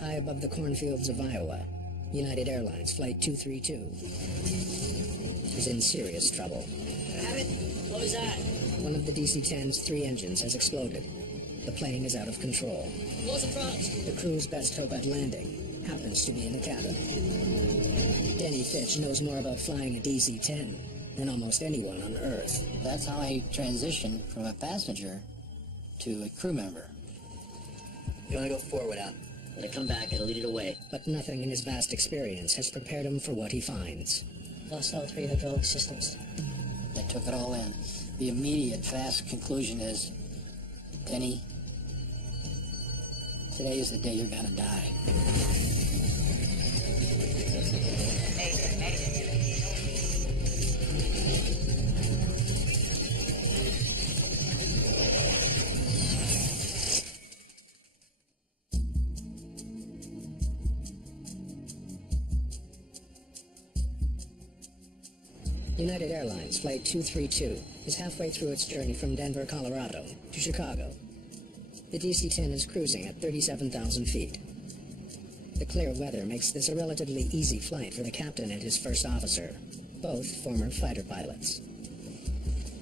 High above the cornfields of Iowa, United Airlines Flight 232 is in serious trouble. Have it? What was that? One of the DC-10's 3 engines has exploded. The plane is out of control. What was the problem? The crew's best hope at landing happens to be in the cabin. Denny Fitch knows more about flying a DC-10 than almost anyone on Earth. That's how I transitioned from a passenger to a crew member. You want to go forward out? When I come back, it'll lead it away. But nothing in his vast experience has prepared him for what he finds. Lost all 3 hydraulic systems. I took it all in. The immediate, fast conclusion is, Denny, today is the day you're gonna die. United Airlines Flight 232 is halfway through its journey from Denver, Colorado to Chicago. The DC-10 is cruising at 37,000 feet. The clear weather makes this a relatively easy flight for the captain and his first officer, both former fighter pilots.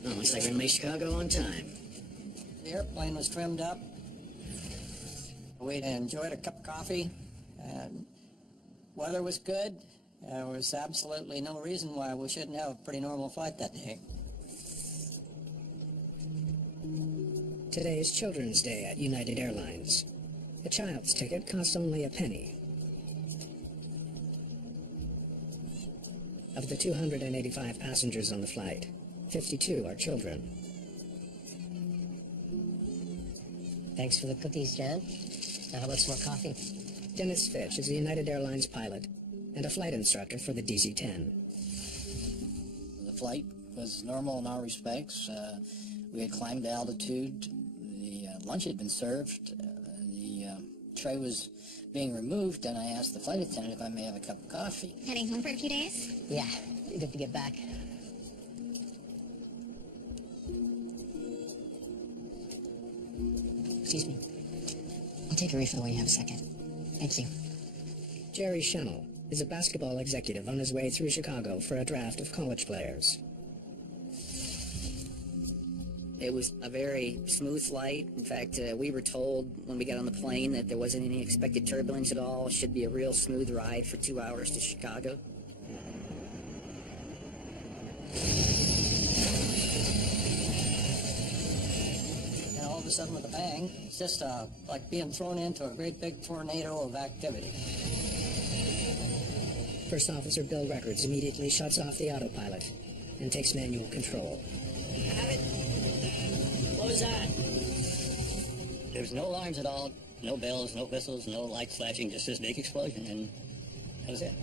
Oh, looks like we're gonna make Chicago on time. The airplane was trimmed up. We enjoyed a cup of coffee, and weather was good. There was absolutely no reason why we shouldn't have a pretty normal flight that day. Today is Children's Day at United Airlines. A child's ticket costs only a penny. Of the 285 passengers on the flight, 52 are children. Thanks for the cookies, Jan. Now how about some more coffee? Dennis Fitch is a United Airlines pilot and a flight instructor for the DC-10. The flight was normal in all respects. We had climbed to altitude. The lunch had been served. The tray was being removed, and I asked the flight attendant if I may have a cup of coffee. Heading home for a few days? Yeah, good to get back. Excuse me. I'll take a refill when you have a second. Thank you. Jerry Schennel is a basketball executive on his way through Chicago for a draft of college players. It was a very smooth flight. In fact, we were told when we got on the plane that there wasn't any expected turbulence at all. It should be a real smooth ride for 2 hours to Chicago. And all of a sudden with a bang, it's just like being thrown into a great big tornado of activity. First Officer Bill Records immediately shuts off the autopilot and takes manual control. Have it? What was that? There was no alarms at all, no bells, no whistles, no lights flashing, just this big explosion, and that was it.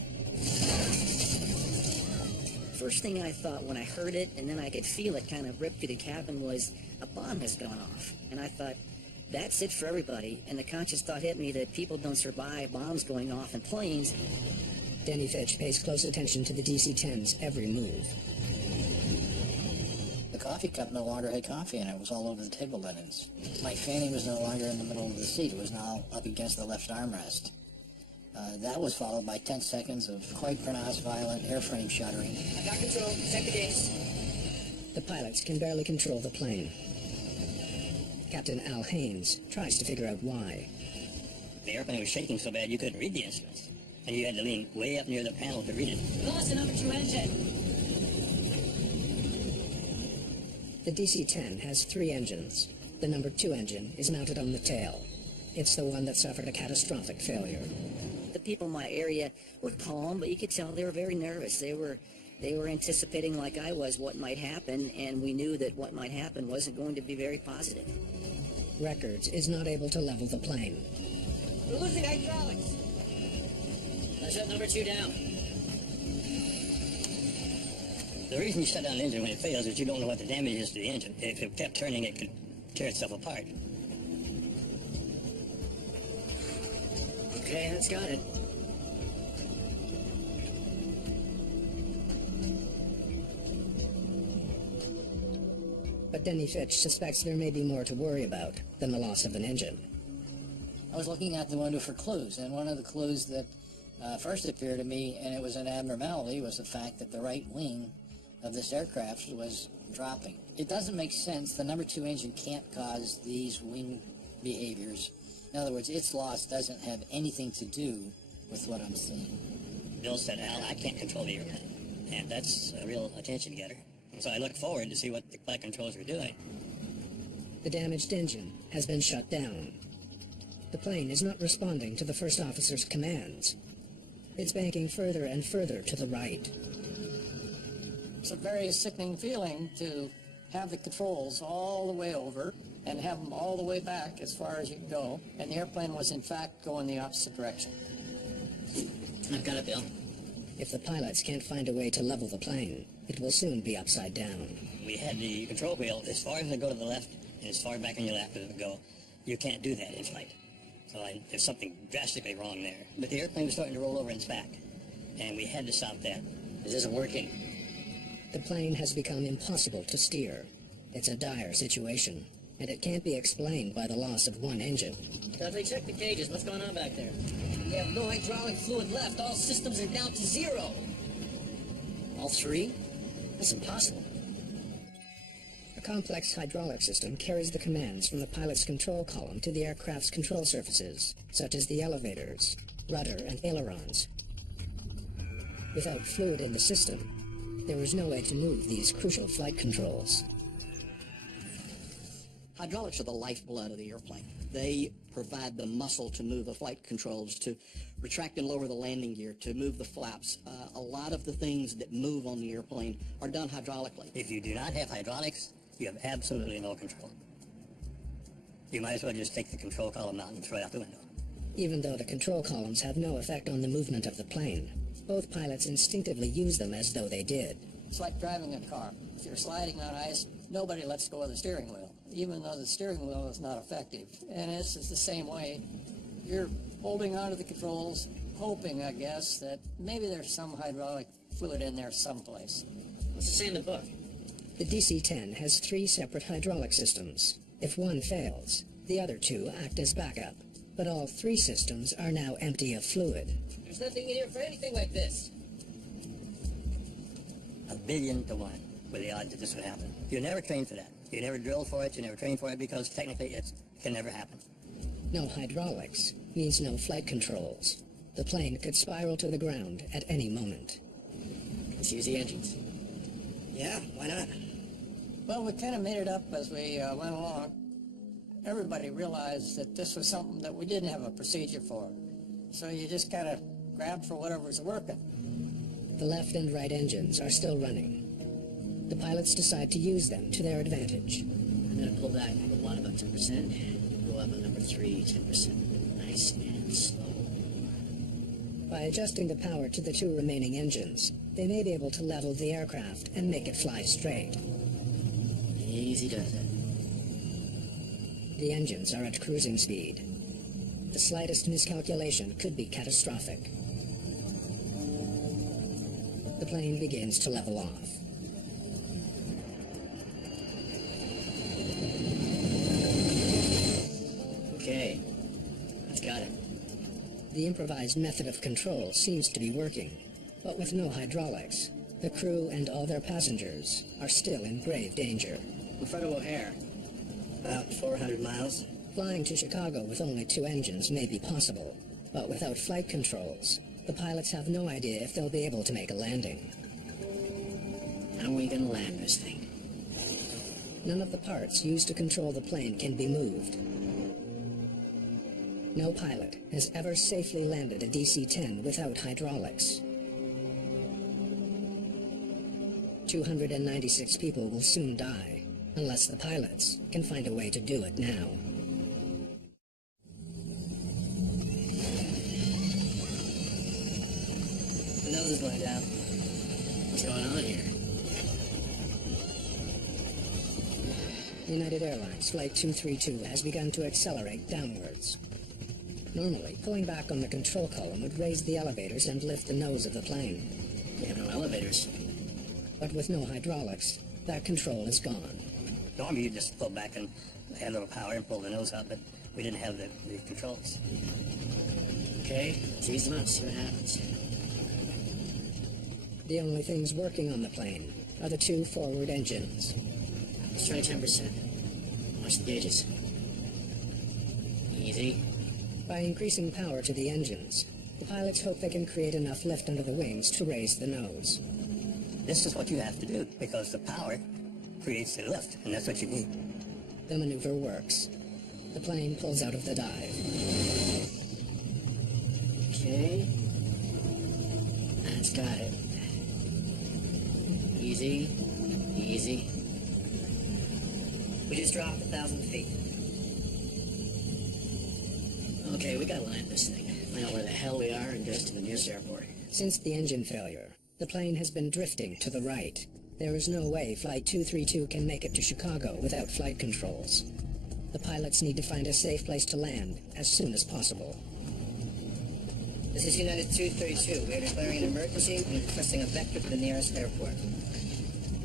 First thing I thought when I heard it, and then I could feel it kind of rip through the cabin, was a bomb has gone off. And I thought, that's it for everybody. And the conscious thought hit me that people don't survive bombs going off in planes. Denny Fitch pays close attention to the DC-10's every move. The coffee cup no longer had coffee in it. It was all over the table linens. My fanny was no longer in the middle of the seat. It was now up against the left armrest. That was followed by 10 seconds of quite pronounced violent airframe shuddering. I got control. Set the gates. The pilots can barely control the plane. Captain Al Haynes tries to figure out why. The airplane was shaking so bad you couldn't read the instruments, and you had to lean way up near the panel to read it. Lost the number 2 engine. The DC-10 has 3 engines. The number 2 engine is mounted on the tail. It's the one that suffered a catastrophic failure. The people in my area were calm, but you could tell they were very nervous. They were anticipating, like I was, what might happen, and we knew that what might happen wasn't going to be very positive. Records is not able to level the plane. We're losing hydraulics. Let's shut number 2 down. The reason you shut down the engine when it fails is you don't know what the damage is to the engine. If it kept turning, it could tear itself apart. Okay, that's got it. But Denny Fitch suspects there may be more to worry about than the loss of an engine. I was looking out the window for clues, and one of the clues that first appeared to me, and it was an abnormality, was the fact that the right wing of this aircraft was dropping. It doesn't make sense. The number 2 engine can't cause these wing behaviors. In other words, its loss doesn't have anything to do with what I'm seeing. Bill said, Al, I can't control the airplane. And that's a real attention getter. And so I looked forward to see what the flight controls were doing. The damaged engine has been shut down. The plane is not responding to the first officer's commands. It's banking further and further to the right. It's a very sickening feeling to have the controls all the way over and have them all the way back as far as you can go, and the airplane was in fact going the opposite direction. I've got it, Bill. If the pilots can't find a way to level the plane, it will soon be upside down. We had the control wheel as far as it go to the left and as far back on your left as it would go. You can't do that in flight. So there's something drastically wrong there. But the airplane was starting to roll over its back, and we had to stop that. This isn't working. The plane has become impossible to steer. It's a dire situation, and it can't be explained by the loss of one engine. Dudley, check the gauges. What's going on back there? We have no hydraulic fluid left. All systems are down to 0. All 3? That's impossible. A complex hydraulic system carries the commands from the pilot's control column to the aircraft's control surfaces, such as the elevators, rudder, and ailerons. Without fluid in the system, there is no way to move these crucial flight controls. Hydraulics are the lifeblood of the airplane. They provide the muscle to move the flight controls, to retract and lower the landing gear, to move the flaps. A lot of the things that move on the airplane are done hydraulically. If you do not have hydraulics, you have absolutely no control. You might as well just take the control column out and throw it out the window. Even though the control columns have no effect on the movement of the plane, both pilots instinctively use them as though they did. It's like driving a car. If you're sliding on ice, nobody lets go of the steering wheel, even though the steering wheel is not effective. And this is the same way. You're holding onto the controls, hoping, I guess, that maybe there's some hydraulic fluid in there someplace. What's it say in the book? The DC-10 has 3 separate hydraulic systems. If one fails, the other 2 act as backup. But all 3 systems are now empty of fluid. There's nothing in here for anything like this. 1,000,000,000 to 1 with the odds that this would happen. You never trained for that. You never drilled for it. You never trained for it because technically it can never happen. No hydraulics means no flight controls. The plane could spiral to the ground at any moment. Let's use the engines. Yeah, why not? Well, we kind of made it up as we went along. Everybody realized that this was something that we didn't have a procedure for. So you just kind of grabbed for whatever's working. The left and right engines are still running. The pilots decide to use them to their advantage. I'm going to pull back number 1 about 10%. Go up on number 3, 10%. Nice and slow. By adjusting the power to the 2 remaining engines, they may be able to level the aircraft and make it fly straight. Easy does it. The engines are at cruising speed. The slightest miscalculation could be catastrophic. The plane begins to level off. Okay. That's got it. The improvised method of control seems to be working, but with no hydraulics, the crew and all their passengers are still in grave danger. In front of O'Hare. About 400 miles. Flying to Chicago with only 2 engines may be possible, but without flight controls, the pilots have no idea if they'll be able to make a landing. How are we going to land this thing? None of the parts used to control the plane can be moved. No pilot has ever safely landed a DC-10 without hydraulics. 296 people will soon die, unless the pilots can find a way to do it now. The nose is going down. What's going on here? United Airlines Flight 232 has begun to accelerate downwards. Normally, pulling back on the control column would raise the elevators and lift the nose of the plane. We have no elevators. But with no hydraulics, that control is gone. Normally you just pull back and add a little power and pull the nose out, but We didn't have the controls. Okay, let's ease them up, see what happens. The only things working on the plane are the two forward engines. Let's try 10%. Watch the gauges. Easy. By increasing power to the engines, the pilots hope they can create enough lift under the wings to raise the nose. This is what you have to do, because the power creates the lift, and that's what you need. The maneuver works. The plane pulls out of the dive. Okay. That's got it. Easy. Easy. We just dropped 1,000 feet. Okay, we gotta land this thing. Find out where the hell we are and get us to the nearest airport. Since the engine failure, the plane has been drifting to the right. There is no way Flight 232 can make it to Chicago without flight controls. The pilots need to find a safe place to land as soon as possible. This is United 232. We are declaring an emergency and requesting a vector to the nearest airport.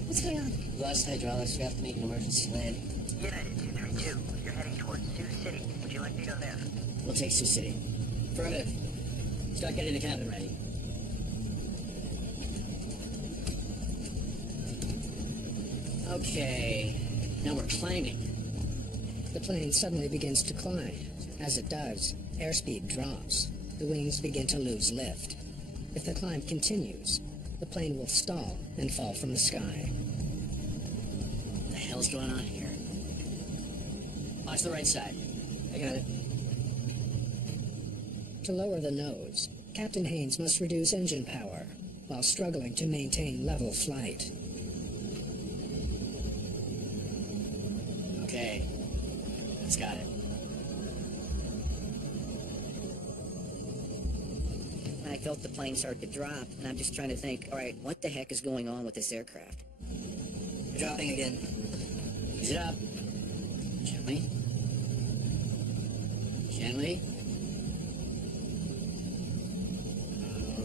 What's going on? Lost hydraulics. We have to make an emergency landing. United 232, you're heading towards Sioux City. Would you like to go there? We'll take Sioux City. Affirmative. Start getting the cabin ready. Okay. Now we're climbing. The plane suddenly begins to climb. As it does, airspeed drops. The wings begin to lose lift. If the climb continues, the plane will stall and fall from the sky. What the hell's going on here? Watch the right side. I got it. To lower the nose, Captain Haynes must reduce engine power while struggling to maintain level flight. Okay. That's got it. I felt the plane start to drop, and I'm just trying to think, all right, what the heck is going on with this aircraft? Dropping again. Ease it up. Gently. Gently.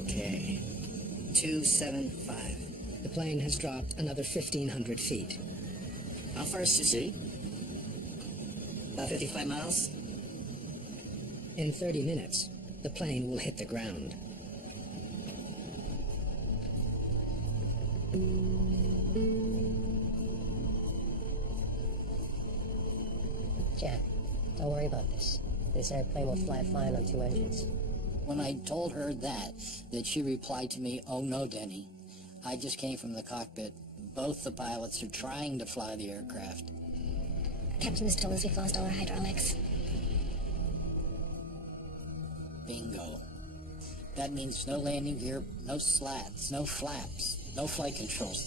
Okay. 275. The plane has dropped another 1,500 feet. How far is Sioux City? About 55 miles. In 30 minutes, the plane will hit the ground. Jack, don't worry about this. This airplane will fly fine on two engines. When I told her that she replied to me, "Oh no, Denny. I just came from the cockpit. Both the pilots are trying to fly the aircraft." Captain has told us we've lost all our hydraulics. Bingo. That means no landing gear, no slats, no flaps, no flight controls.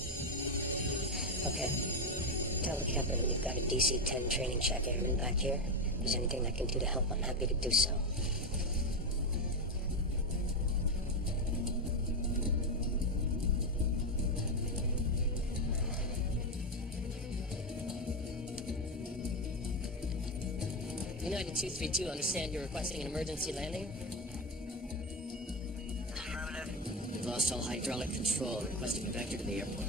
Okay. Tell the captain we've got a DC-10 training check airman back here. If there's anything I can do to help, I'm happy to do so. United 232, understand you're requesting an emergency landing? Affirmative. We've lost all hydraulic control. Requesting a vector to the airport.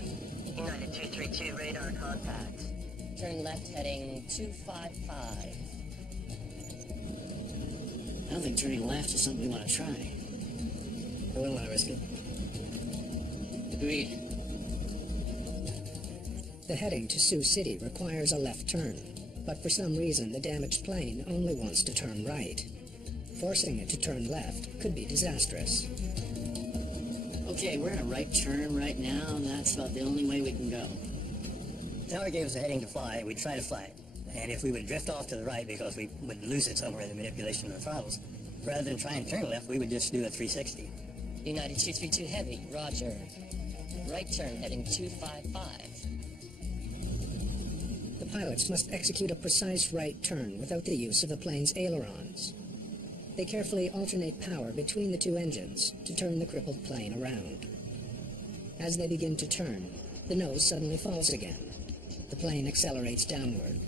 United 232, radar contact. Turn left, heading 255. I don't think turning left is something we want to try. I wouldn't want to risk it. Agreed. The heading to Sioux City requires a left turn, but for some reason the damaged plane only wants to turn right. Forcing it to turn left could be disastrous. Okay, we're in a right turn right now, and that's about the only way we can go. Tower gave us a heading to fly, we'd try to fly it. And if we would drift off to the right because we would lose it somewhere in the manipulation of the throttles, rather than try and turn left, we would just do a 360. United 232 heavy, roger. Right turn, heading 255. The pilots must execute a precise right turn without the use of the plane's ailerons. They carefully alternate power between the two engines to turn the crippled plane around. As they begin to turn, the nose suddenly falls again. The plane accelerates downward.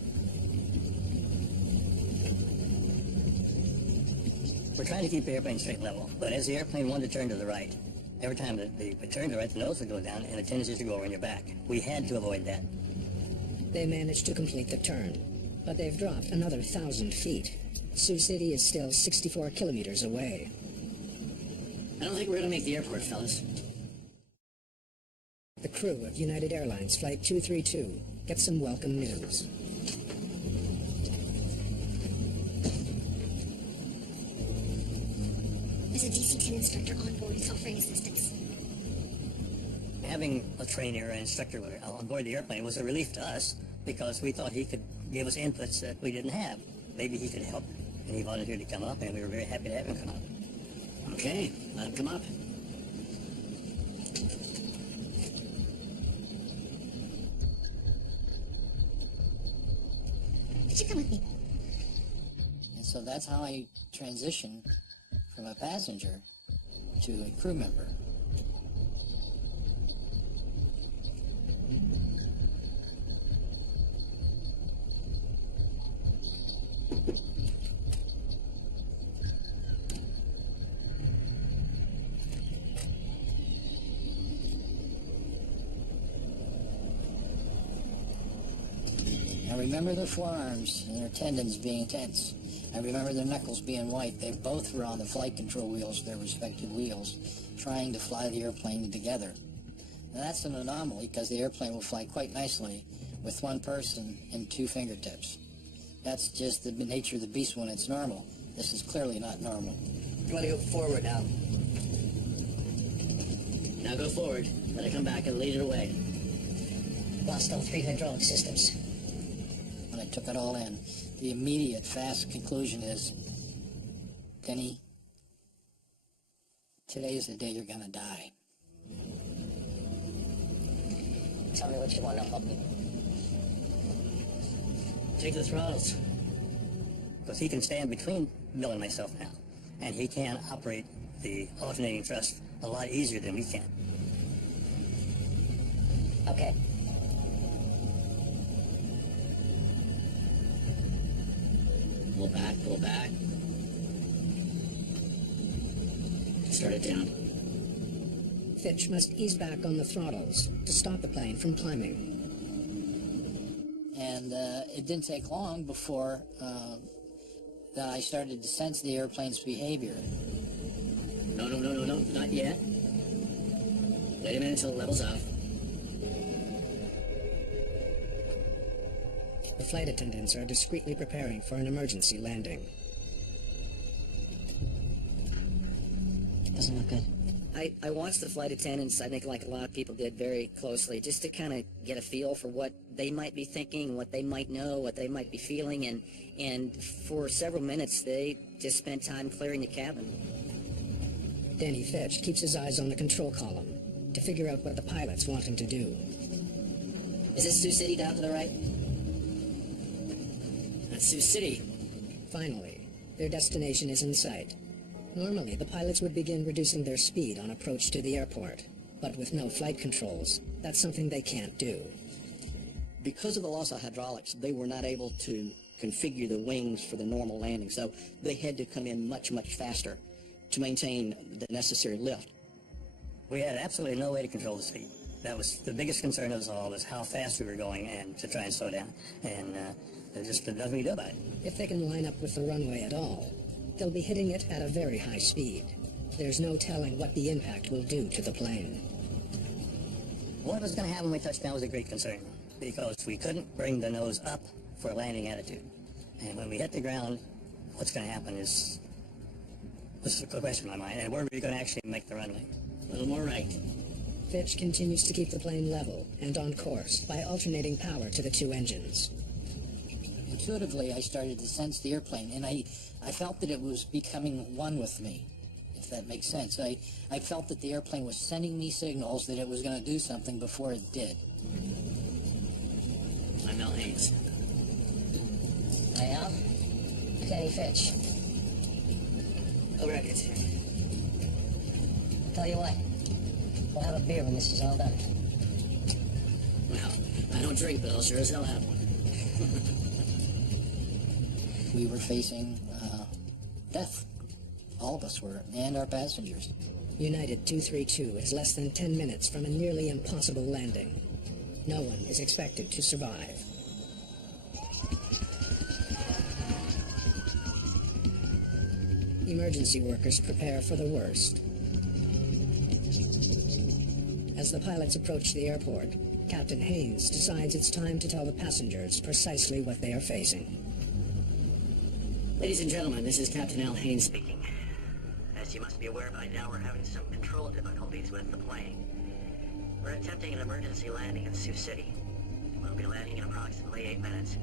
We're trying to keep the airplane straight level, but as the airplane wanted to turn to the right, every time that they would turn to the right, the nose would go down, and the tendency is to go over on your back. We had to avoid that. They manage to complete the turn, but they've dropped another 1,000 feet. Sioux City is still 64 kilometers away. I don't think we're gonna make the airport, fellas. The crew of United Airlines Flight 232 gets some welcome news. There's a DC-10 instructor on board who's offering assistance. Having a trainer and instructor on board the airplane was a relief to us because we thought he could give us inputs that we didn't have. Maybe he could help, and he volunteered to come up, and we were very happy to have him come up. Okay, let him come up. Would you come with me? And so that's how I transitioned from a passenger to a crew member. I remember their forearms and their tendons being tense. I remember their knuckles being white. They both were on the flight control wheels, their respective wheels, trying to fly the airplane together. Now that's an anomaly because the airplane will fly quite nicely with one person and two fingertips. That's just the nature of the beast when it's normal. This is clearly not normal. You want to go forward now. Now go forward. Let it come back and lead it away. Lost all 3 hydraulic systems. When I took it all in, the immediate, fast conclusion is, Denny, today is the day you're going to die. Tell me what you want to help me. Take the throttles. Because he can stand between Bill and myself now, and he can operate the alternating thrust a lot easier than we can. Okay. Pull back, pull back. Start it down. Fitch must ease back on the throttles to stop the plane from climbing. And it didn't take long before that I started to sense the airplane's behavior. No, not yet. Wait a minute until it levels off. The flight attendants are discreetly preparing for an emergency landing. Doesn't look good. I watched the flight attendants, I think like a lot of people did, very closely, just to kind of get a feel for what they might be thinking, what they might know, what they might be feeling, and for several minutes they just spent time clearing the cabin. Danny Fitch keeps his eyes on the control column to figure out what the pilots want him to do. Is this Sioux City down to the right? That's Sioux City. Finally, their destination is in sight. Normally, the pilots would begin reducing their speed on approach to the airport, but with no flight controls, that's something they can't do. Because of the loss of hydraulics, they were not able to configure the wings for the normal landing, so they had to come in much, much faster to maintain the necessary lift. We had absolutely no way to control the speed. That was the biggest concern of us all, was how fast we were going and to try and slow down. And there's just nothing we do about it. If they can line up with the runway at all, they'll be hitting it at a very high speed. There's no telling what the impact will do to the plane. What was going to happen when we touched down was a great concern, because we couldn't bring the nose up for a landing attitude. And when we hit the ground, what's going to happen was a question in my mind. And where were we going to actually make the runway? A little more right. Fitch continues to keep the plane level and on course by alternating power to the two engines. Intuitively, I started to sense the airplane, and I felt that it was becoming one with me, if that makes sense. I felt that the airplane was sending me signals that it was going to do something before it did. I'm Mel Haynes. I am Danny Fitch. Over records. Tell you what, we'll have a beer when this is all done. Well, I don't drink, but I'll sure as hell have one. We were facing death. All of us were, and our passengers. United 232 is less than 10 minutes from a nearly impossible landing. No one is expected to survive. Emergency workers prepare for the worst. As the pilots approach the airport, Captain Haynes decides it's time to tell the passengers precisely what they are facing. Ladies and gentlemen, this is Captain Al Haynes speaking. As you must be aware by now, we're having some control difficulties with the plane. We're attempting an emergency landing in Sioux City. We'll be landing in approximately 8 minutes.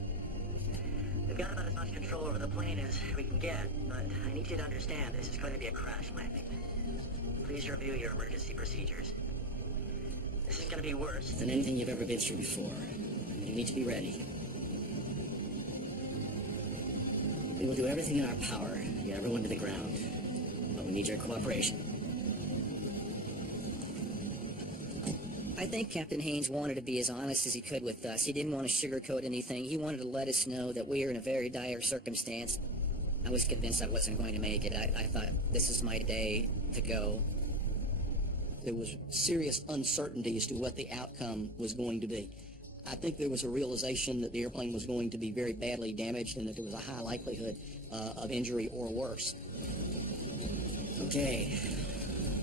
We've got about as much control over the plane as we can get, but I need you to understand this is going to be a crash landing. Please review your emergency procedures. This is going to be worse Than anything you've ever been through before. You need to be ready. We will do everything in our power to get everyone to the ground, but we need your cooperation. I think Captain Haynes wanted to be as honest as he could with us. He didn't want to sugarcoat anything. He wanted to let us know that we are in a very dire circumstance. I was convinced I wasn't going to make it. I thought, this is my day to go. There was serious uncertainty as to what the outcome was going to be. I think there was a realization that the airplane was going to be very badly damaged and that there was a high likelihood of injury or worse. Okay,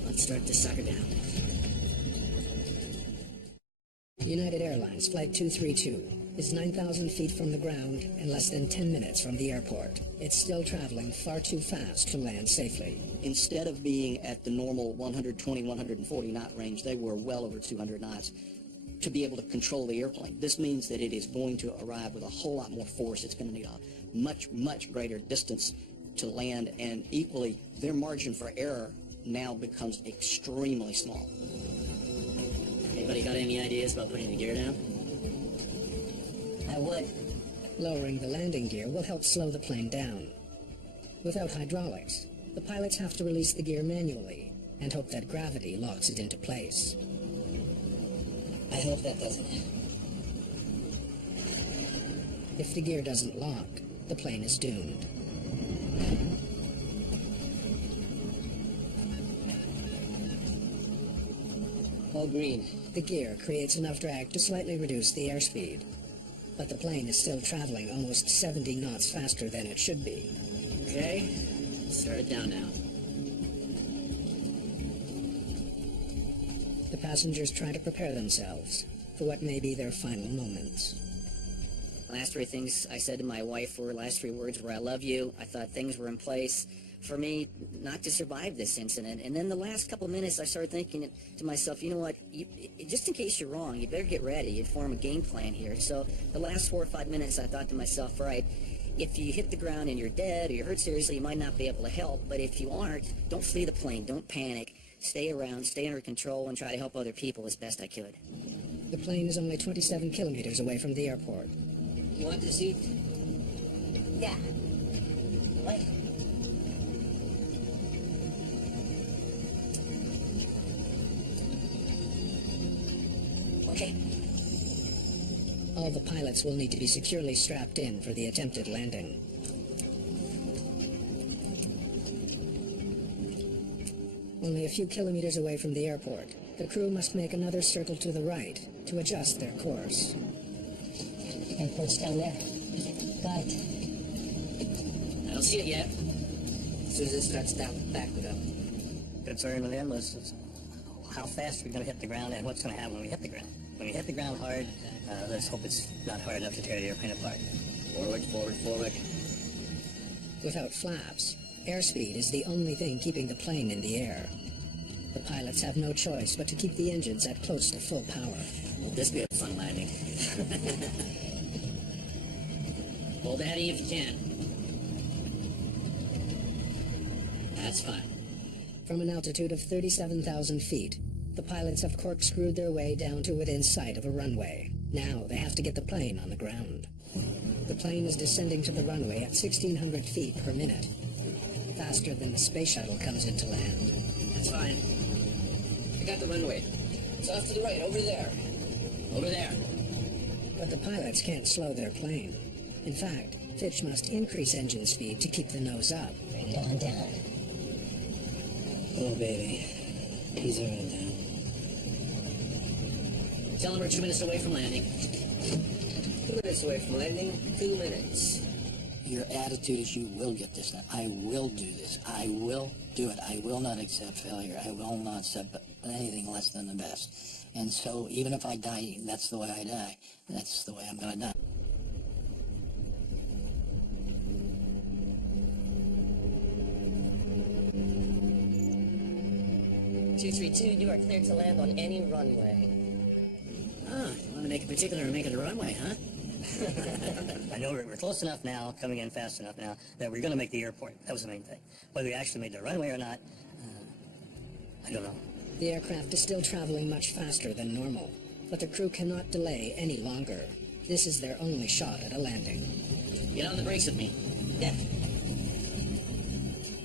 let's start this sucker down. United Airlines Flight 232 is 9,000 feet from the ground and less than 10 minutes from the airport. It's still traveling far too fast to land safely. Instead of being at the normal 120, 140 knot range, they were well over 200 knots to be able to control the airplane. This means that it is going to arrive with a whole lot more force. It's going to need a much, much greater distance to land, and equally, their margin for error now becomes extremely small. Anybody got any ideas about putting the gear down? I would. Lowering the landing gear will help slow the plane down. Without hydraulics, the pilots have to release the gear manually and hope that gravity locks it into place. I hope that doesn't. If the gear doesn't lock, the plane is doomed. All green. The gear creates enough drag to slightly reduce the airspeed, but the plane is still traveling almost 70 knots faster than it should be. Okay, start it down now. The passengers try to prepare themselves for what may be their final moments. Last three things I said to my wife were, last three words were, I love you. I thought things were in place for me not to survive this incident. And then the last couple minutes, I started thinking to myself, you know what, just in case you're wrong, you better get ready and form a game plan here. So the last 4 or 5 minutes, I thought to myself, all right, if you hit the ground and you're dead or you're hurt seriously, you might not be able to help. But if you aren't, don't flee the plane, don't panic. Stay around, stay under control, and try to help other people as best I could. The plane is only 27 kilometers away from the airport. You want the seat? Yeah. What? Okay. All the pilots will need to be securely strapped in for the attempted landing. Only a few kilometers away from the airport, the crew must make another circle to the right to adjust their course. Airport's down there. Got it. I don't see it yet. As soon as it starts down, back it up. Concern with them was how fast we're going to hit the ground and what's going to happen when we hit the ground. When we hit the ground hard, let's hope it's not hard enough to tear the airplane apart. Forward, forward, forward. Without flaps, airspeed is the only thing keeping the plane in the air. The pilots have no choice but to keep the engines at close to full power. Will this be a fun landing? Hold the heading if you can. That's fine. From an altitude of 37,000 feet, the pilots have corkscrewed their way down to within sight of a runway. Now they have to get the plane on the ground. The plane is descending to the runway at 1,600 feet per minute, faster than the space shuttle comes into land. That's fine. I got the runway. It's off to the right, over there. Over there. But the pilots can't slow their plane. In fact, Fitch must increase engine speed to keep the nose up. Bring it on down. Oh, baby. Ease her on down. Tell them we're 2 minutes away from landing. 2 minutes away from landing. 2 minutes. your attitude is you will get this done. I will do this. I will do it. I will not accept failure. I will not accept anything less than the best. And so even if I die, that's the way I die. That's the way I'm going to die. You are cleared to land on any runway. Ah, you want to make it particular and make it a runway, huh? I know we're close enough now, coming in fast enough now, that we're going to make the airport. That was the main thing. Whether we actually made the runway or not, I don't know. The aircraft is still traveling much faster than normal, but the crew cannot delay any longer. This is their only shot at a landing. Get on the brakes with me. Yeah.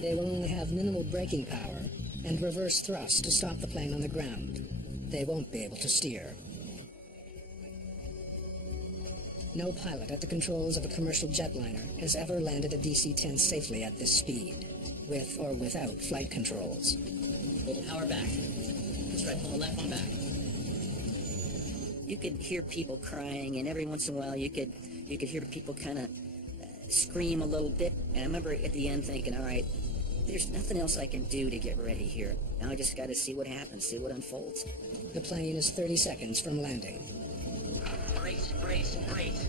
They will only have minimal braking power and reverse thrust to stop the plane on the ground. They won't be able to steer. No pilot at the controls of a commercial jetliner has ever landed a DC-10 safely at this speed, with or without flight controls. Pull the power back. That's right, pull the left one back. You could hear people crying, and every once in a while you could hear people kind of scream a little bit. And I remember at the end thinking, all right, there's nothing else I can do to get ready here. Now I just got to see what happens, see what unfolds. The plane is 30 seconds from landing. Brace, brace, brace.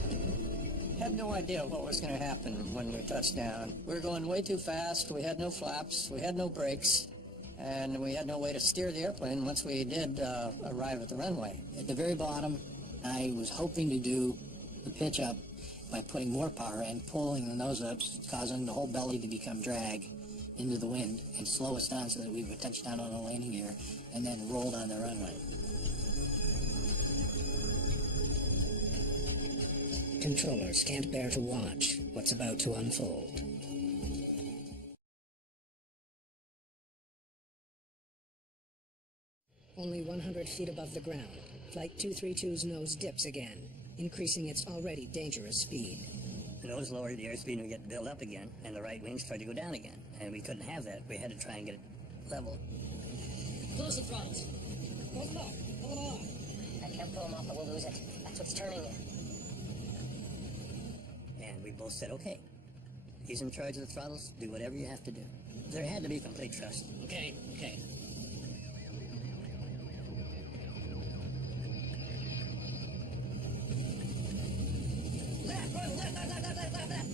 Had no idea what was going to happen when we touched down. We were going way too fast. We had no flaps. We had no brakes. And we had no way to steer the airplane once we did arrive at the runway. At the very bottom, I was hoping to do the pitch up by putting more power and pulling the nose up, causing the whole belly to become drag into the wind and slow us down so that we would touch down on the landing gear and then roll down the runway. Controllers can't bear to watch what's about to unfold. Only 100 feet above the ground, Flight 232's nose dips again, increasing its already dangerous speed. The nose lowered the airspeed and we get built up again, and the right wings tried to go down again. And we couldn't have that. We had to try and get it level. Close the throttles. Pull them off. Pull them off. I can't pull them off or we'll lose it. That's what's turning it. And we both said, okay, he's in charge of the throttles, do whatever you have to do. There had to be complete trust. Okay, okay. Left, left, left, left, left, left, left, left.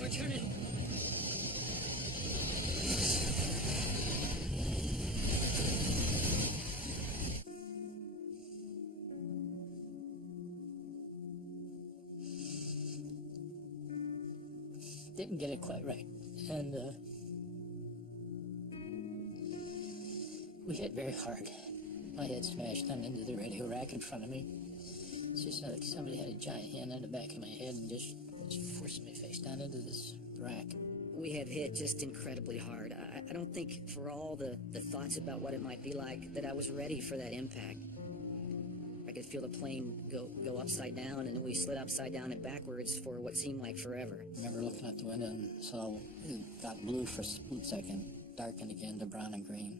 We're turning. Didn't get it quite right. And we hit very hard. My head smashed down into the radio rack in front of me. It's just like somebody had a giant hand on the back of my head and just forced me face down into this rack. We had hit just incredibly hard. I don't think for all the thoughts about what it might be like that I was ready for that impact. I could feel the plane go upside down, and then we slid upside down and backwards for what seemed like forever. I remember looking out the window and saw it got blue for a split second, darkened again to brown and green,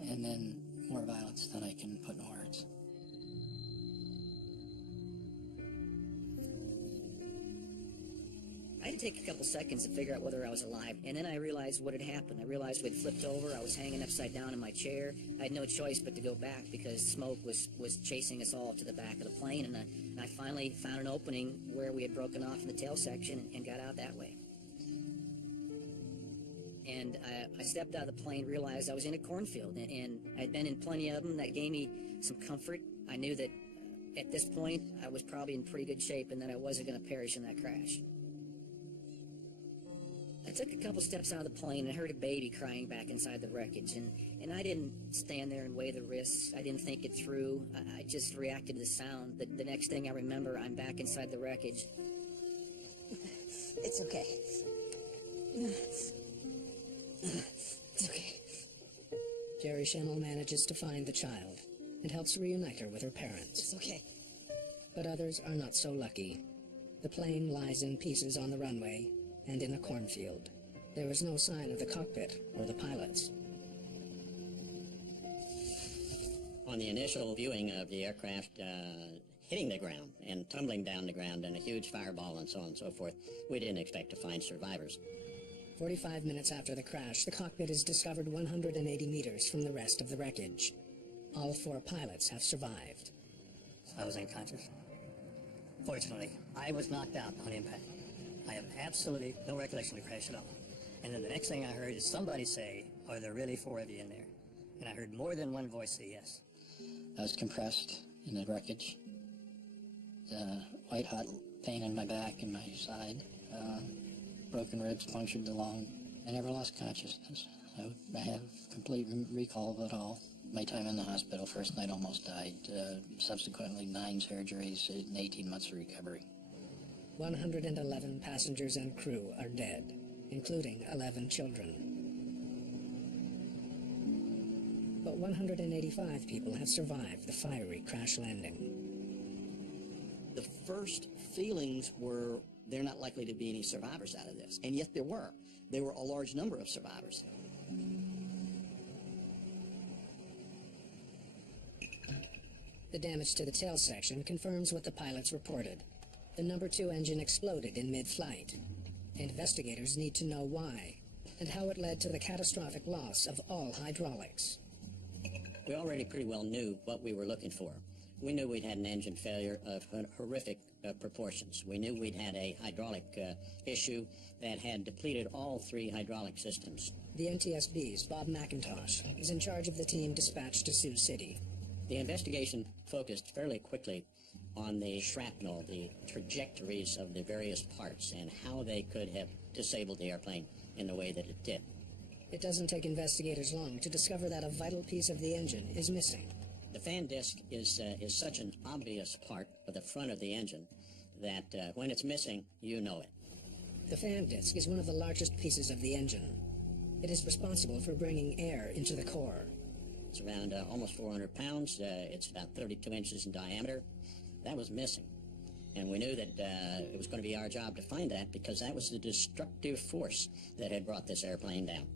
and then more violence than I can put in words. I had to take a couple seconds to figure out whether I was alive, and then I realized what had happened. I realized we'd flipped over. I was hanging upside down in my chair. I had no choice but to go back because smoke was chasing us all to the back of the plane, and I finally found an opening where we had broken off in the tail section and got out that way. And I stepped out of the plane, realized I was in a cornfield, and I'd been in plenty of them. That gave me some comfort. I knew that at this point I was probably in pretty good shape and that I wasn't going to perish in that crash. I took a couple steps out of the plane and heard a baby crying back inside the wreckage, and I didn't stand there and weigh the risks. I didn't think it through. I just reacted to the sound. The next thing I remember, I'm back inside the wreckage. It's okay. It's okay. Jerry Schemmel manages to find the child and helps reunite her with her parents. It's okay. But others are not so lucky. The plane lies in pieces on the runway and in a cornfield. There is no sign of the cockpit or the pilots. Well, On the initial viewing of the aircraft hitting the ground and tumbling down the ground in a huge fireball and so on and so forth, we didn't expect to find survivors. 45 minutes after the crash, the cockpit is discovered 180 meters from the rest of the wreckage. All 4 pilots have survived. I was unconscious. Fortunately, I was knocked out on impact. I have absolutely no recollection of the crash at all. And then the next thing I heard is somebody say, "Are there really 4 of you in there?" And I heard more than one voice say yes. I was compressed in the wreckage. White hot pain in my back and my side. Broken ribs punctured the lung. I never lost consciousness. I have complete recall of it all. My time in the hospital, first night almost died. Subsequently 9 surgeries and 18 months of recovery. 111 passengers and crew are dead, including 11 children. But 185 people have survived the fiery crash landing. The first feelings were there are not likely to be any survivors out of this, and yet there were. There were a large number of survivors. The damage to the tail section confirms what the pilots reported. The number 2 engine exploded in mid-flight. Investigators need to know why, and how it led to the catastrophic loss of all hydraulics. We already pretty well knew what we were looking for. We knew we'd had an engine failure of horrific proportions. We knew we'd had a hydraulic issue that had depleted all 3 hydraulic systems. The NTSB's Bob McIntosh is in charge of the team dispatched to Sioux City. The investigation focused fairly quickly on the shrapnel, the trajectories of the various parts, and how they could have disabled the airplane in the way that it did. It doesn't take investigators long to discover that a vital piece of the engine is missing. The fan disc is such an obvious part of the front of the engine that when it's missing, you know it. The fan disc is one of the largest pieces of the engine. It is responsible for bringing air into the core. It's around almost 400 pounds. It's about 32 inches in diameter. That was missing. And we knew that it was going to be our job to find that, because that was the destructive force that had brought this airplane down.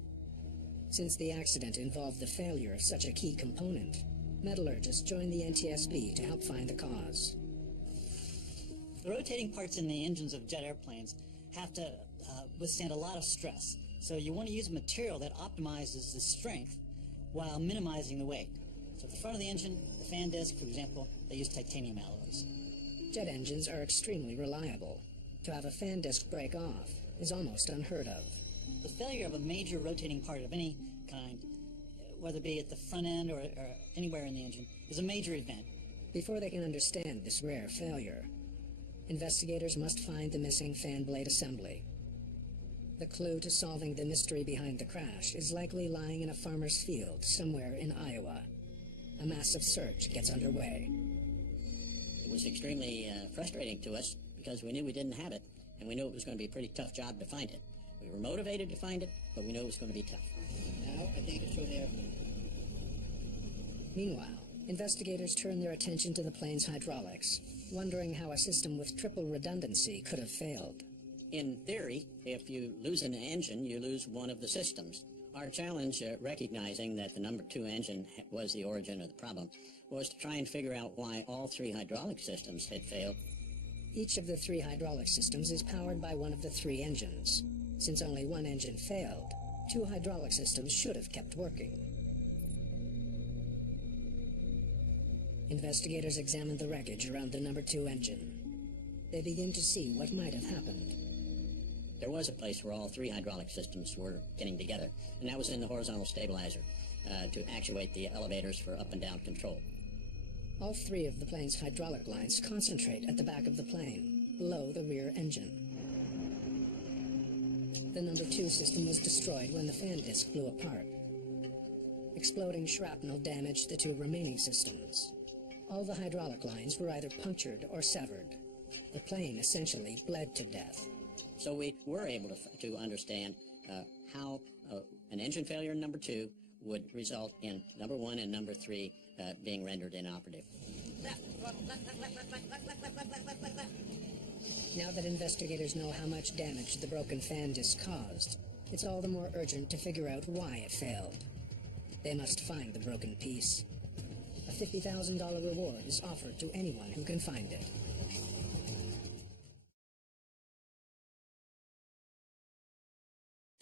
Since the accident involved the failure of such a key component, metallurgists joined the NTSB to help find the cause. The rotating parts in the engines of jet airplanes have to withstand a lot of stress. So you want to use a material that optimizes the strength while minimizing the weight. So at the front of the engine, the fan disc, for example, they use titanium alloys. Jet engines are extremely reliable. To have a fan disc break off is almost unheard of. The failure of a major rotating part of any kind, whether it be at the front end or anywhere in the engine, is a major event. Before they can understand this rare failure, investigators must find the missing fan blade assembly. The clue to solving the mystery behind the crash is likely lying in a farmer's field somewhere in Iowa. A massive search gets underway. It was extremely frustrating to us, because we knew we didn't have it, and we knew it was going to be a pretty tough job to find it. We were motivated to find it, but we knew it was going to be tough. Now, I think it's from the airplane. Meanwhile, investigators turn their attention to the plane's hydraulics, wondering how a system with triple redundancy could have failed. In theory, if you lose an engine, you lose one of the systems. Our challenge, recognizing that the number 2 engine was the origin of the problem, was to try and figure out why all 3 hydraulic systems had failed. Each of the 3 hydraulic systems is powered by one of the 3 engines. Since only one engine failed, 2 hydraulic systems should have kept working. Investigators examine the wreckage around the number 2 engine. They begin to see what might have happened. There was a place where all 3 hydraulic systems were getting together, and that was in the horizontal stabilizer to actuate the elevators for up and down control. All 3 of the plane's hydraulic lines concentrate at the back of the plane, below the rear engine. The number 2 system was destroyed when the fan disc blew apart. Exploding shrapnel damaged the 2 remaining systems. All the hydraulic lines were either punctured or severed. The plane essentially bled to death. So we were able to understand how an engine failure in number 2 would result in number 1 and number 3 being rendered inoperative. Now that investigators know how much damage the broken fan disc caused, it's all the more urgent to figure out why it failed. They must find the broken piece. A $50,000 reward is offered to anyone who can find it.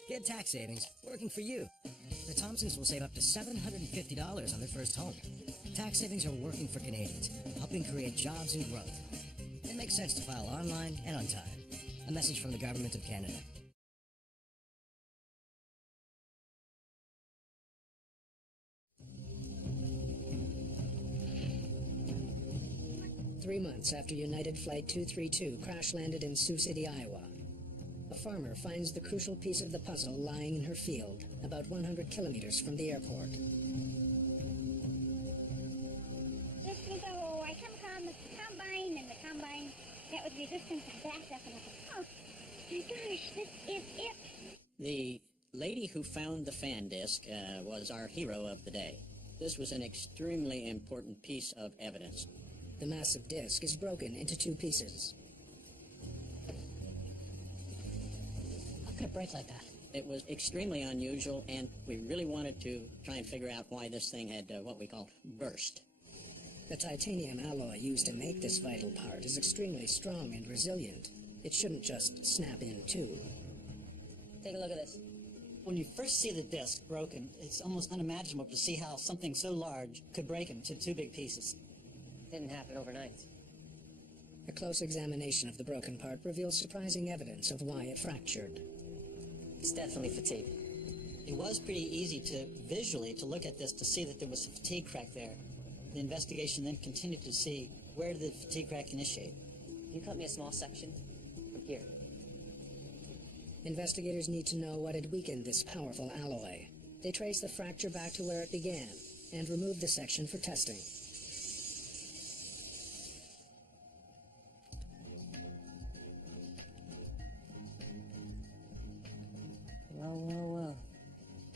Get tax savings working for you. The Thompsons will save up to $750 on their first home. Tax savings are working for Canadians, helping create jobs and growth. It makes sense to file online and on time. A message from the Government of Canada. Three months after United Flight 232 crash-landed in Sioux City, Iowa, a farmer finds the crucial piece of the puzzle lying in her field, about 100 kilometers from the airport. This was a item from the combine, and the combine that was resistant to backed up, and I thought, oh my gosh, this is it. The lady who found the fan disc was our hero of the day. This was an extremely important piece of evidence. The massive disc is broken into two pieces. How could it break like that? It was extremely unusual, and we really wanted to try and figure out why this thing had what we call burst. The titanium alloy used to make this vital part is extremely strong and resilient. It shouldn't just snap in two. Take a look at this. When you first see the disc broken, it's almost unimaginable to see how something so large could break into two big pieces. Didn't happen overnight. A close examination of the broken part reveals surprising evidence of why it fractured. It's definitely fatigue. It was pretty easy to visually to look at this to see that there was a fatigue crack there. The investigation then continued to see where did the fatigue crack initiate. Can you cut me a small section from here? Investigators need to know what had weakened this powerful alloy. They trace the fracture back to where it began and remove the section for testing. Well.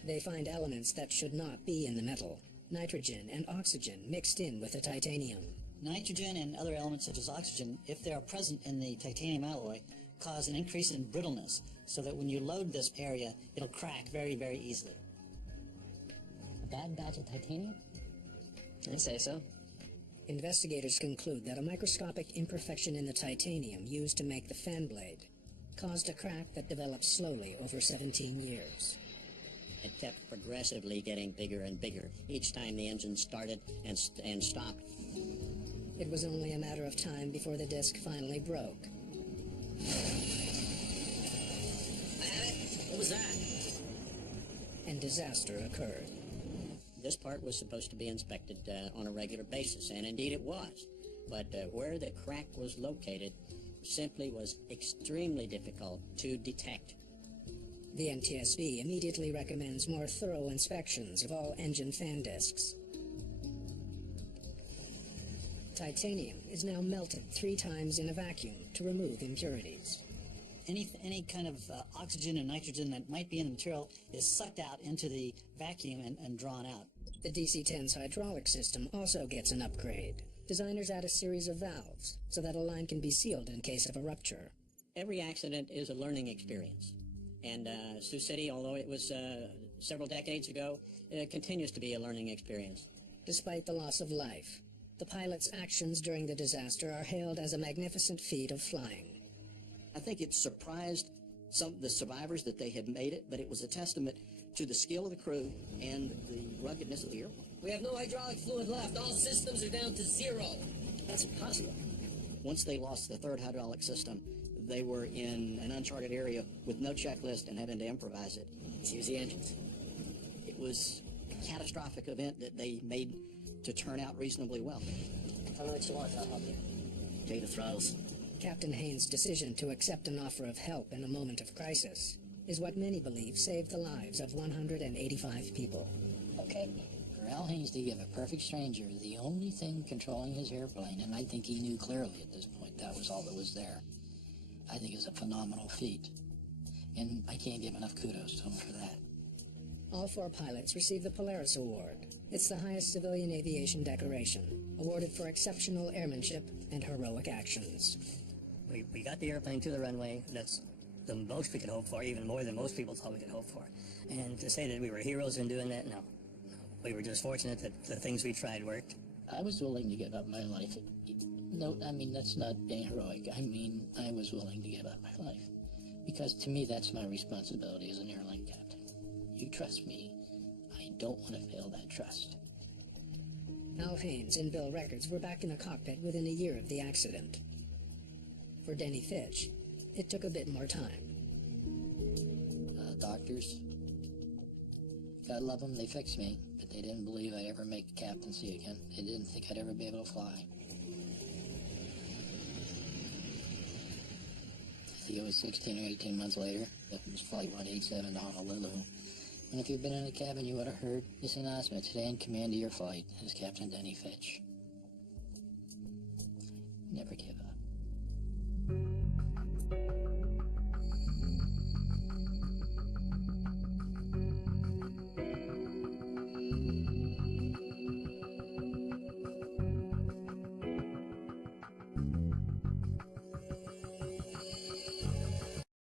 They find elements that should not be in the metal. Nitrogen and oxygen mixed in with the titanium. Nitrogen and other elements such as oxygen, if they are present in the titanium alloy, cause an increase in brittleness, so that when you load this area, it'll crack very, very easily. A bad batch of titanium? I'd say so. Investigators conclude that a microscopic imperfection in the titanium used to make the fan blade caused a crack that developed slowly over 17 years. It kept progressively getting bigger and bigger each time the engine started and stopped. It was only a matter of time before the disc finally broke. What was that? And disaster occurred. This part was supposed to be inspected on a regular basis, and indeed it was. But where the crack was located simply was extremely difficult to detect. The NTSB immediately recommends more thorough inspections of all engine fan discs. Titanium is now melted 3 times in a vacuum to remove impurities. Any kind of oxygen and nitrogen that might be in the material is sucked out into the vacuum and drawn out. The DC-10's hydraulic system also gets an upgrade. Designers add a series of valves so that a line can be sealed in case of a rupture. Every accident is a learning experience. And Sioux City, although it was several decades ago, it continues to be a learning experience. Despite the loss of life, the pilot's actions during the disaster are hailed as a magnificent feat of flying. I think it surprised some of the survivors that they had made it, but it was a testament to the skill of the crew and the ruggedness of the airplane. We have no hydraulic fluid left. All systems are down to 0. That's impossible. Once they lost the third hydraulic system, they were in an uncharted area with no checklist and having to improvise it. Let's use the engines. It was a catastrophic event that they made to turn out reasonably well. Tell me what you want, I'll help you. Take the throttles. Captain Haynes' decision to accept an offer of help in a moment of crisis is what many believe saved the lives of 185 people. Okay. For Al Haynes to give a perfect stranger the only thing controlling his airplane, and I think he knew clearly at this point that was all that was there, I think is a phenomenal feat. And I can't give enough kudos to him for that. All 4 pilots received the Polaris Award. It's the highest civilian aviation decoration, awarded for exceptional airmanship and heroic actions. We got the airplane to the runway. That's the most we could hope for, even more than most people thought we could hope for. And to say that we were heroes in doing that, no. We were just fortunate that the things we tried worked. I was willing to give up my life. No, I mean, that's not being heroic. I mean, I was willing to give up my life. Because to me, that's my responsibility as an airline captain. You trust me. I don't want to fail that trust. Al Haynes and Bill Records were back in the cockpit within a year of the accident. For Denny Fitch, it took a bit more time. Doctors, God love them, they fixed me, but they didn't believe I'd ever make captaincy again. They didn't think I'd ever be able to fly. I think it was 16 or 18 months later, that was Flight 187 to Honolulu. And if you'd been in the cabin, you would have heard this announcement: today in command of your flight is Captain Denny Fitch. Never give up.